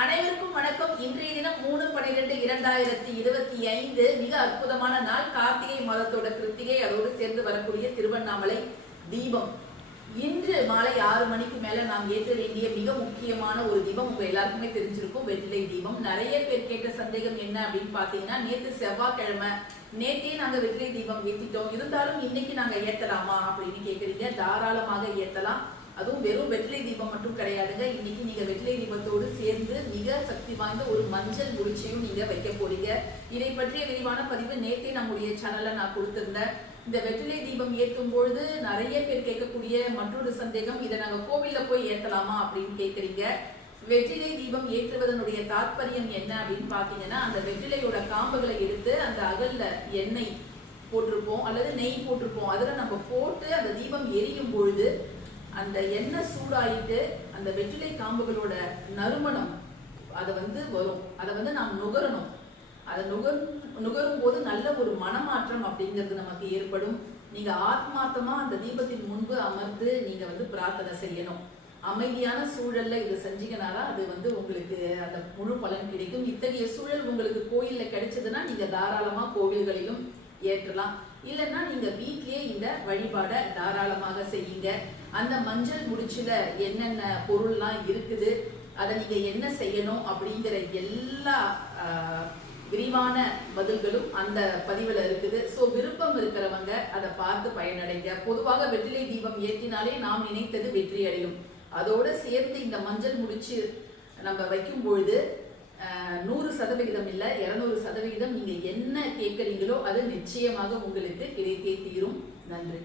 அனைவருக்கும் வணக்கம். இன்றைய தினம் மூணு பன்னிரெண்டு இரண்டாயிரத்தி இருபத்தி ஐந்து மிக அற்புதமான நாள். கார்த்திகை மாதத்தோட கிருத்திகை அதோடு சேர்ந்து வரக்கூடிய திருவண்ணாமலை தீபம். இன்று மாலை ஆறு மணிக்கு மேல நாம் ஏற்ற வேண்டிய மிக முக்கியமான ஒரு தீபம் உங்க எல்லாருக்குமே தெரிஞ்சிருக்கும். வெற்றிலை தீபம். நிறைய பேர் கேட்ட சந்தேகம் என்ன அப்படின்னு பாத்தீங்கன்னா நேத்து செவ்வாய்க்கிழமை நேத்தே நாங்க வெற்றிலை தீபம் ஏத்திட்டோம். இருந்தாலும் இன்னைக்கு நாங்க ஏத்தலாமா அப்படின்னு கேக்குறீங்க. தாராளமாக ஏத்தலாம். அதுவும் வெறும் வெற்றிலை தீபம் மட்டும் கிடையாதுங்க. இன்னைக்கு நீங்க வெற்றிலை தீபத்தோடு சேர்ந்து மிக சக்தி வாய்ந்த ஒரு மஞ்சள் முடிச்சையும் நீங்க வைக்க போறீங்க. இதை பற்றிய விரிவான பதிவு நேத்தே நம்முடைய சேனல்ல நான் கொடுத்திருந்தேன். இந்த வெற்றிலை தீபம் ஏற்றும் பொழுது நிறைய பேர் கேட்கக்கூடிய மற்றொரு சந்தேகம் இதை நாங்க கோவில்ல போய் ஏற்றலாமா அப்படின்னு கேக்குறீங்க வெற்றிலை தீபம் ஏற்றுவதனுடைய தாற்பயம் என்ன அப்படின்னு பாத்தீங்கன்னா அந்த வெற்றிலையோட காம்புகளை எடுத்து அந்த அகல்ல எண்ணெய் போட்டிருப்போம் அல்லது நெய் போட்டிருப்போம். அதில் நம்ம போட்டு அந்த தீபம் எரியும் பொழுது அந்த எண்ணெய் சூடாயிட்டு அந்த வெற்றிலை காம்புகளோட நறுமணம் அதை வந்து வரும். அதை வந்து நாம் நுகரணும். அதை நுகர் நுகரும் போது நல்ல ஒரு மனமாற்றம் அப்படிங்கிறது நமக்கு ஏற்படும். நீங்க ஆத்மார்த்தமா அந்த தீபத்தின் முன்பு அமர்ந்து நீங்க வந்து பிரார்த்தனை செய்யணும். அமைதியான சூழல்ல இது செஞ்சீங்கனால அது வந்து உங்களுக்கு அந்த முழு பலன் கிடைக்கும். இத்தகைய சூழல் உங்களுக்கு கோயில்ல கிடைச்சதுன்னா நீங்க தாராளமா கோவில்களிலும் ஏற்றலாம். இல்லைன்னா நீங்க வீட்லயே இந்த வழிபாடை தாராளமாக செய்யுங்க. அந்த மஞ்சள் முடிச்சுல என்னென்ன பொருள்லாம் இருக்குது அதை நீங்க என்ன செய்யணும் அப்படிங்கிற எல்லா ஆஹ், விரிவான பதில்களும் அந்த பதிவுல இருக்குது. ஸோ விருப்பம் இருக்கிறவங்க அதை பார்த்து பயனடைங்க. பொதுவாக வெற்றிலை தீபம் ஏற்றினாலே நாம் நினைத்தது வெற்றி அடையும். அதோட சேர்த்து இந்த மஞ்சள் முடிச்சு நம்ம வைக்கும் பொழுது சதவிகிதம் இல்லை இருநூறு சதவிகிதம் நீங்க என்ன கேட்குறீங்களோ அது நிச்சயமாக உங்களுக்கு கிடைத்தே தீரும். நன்றி.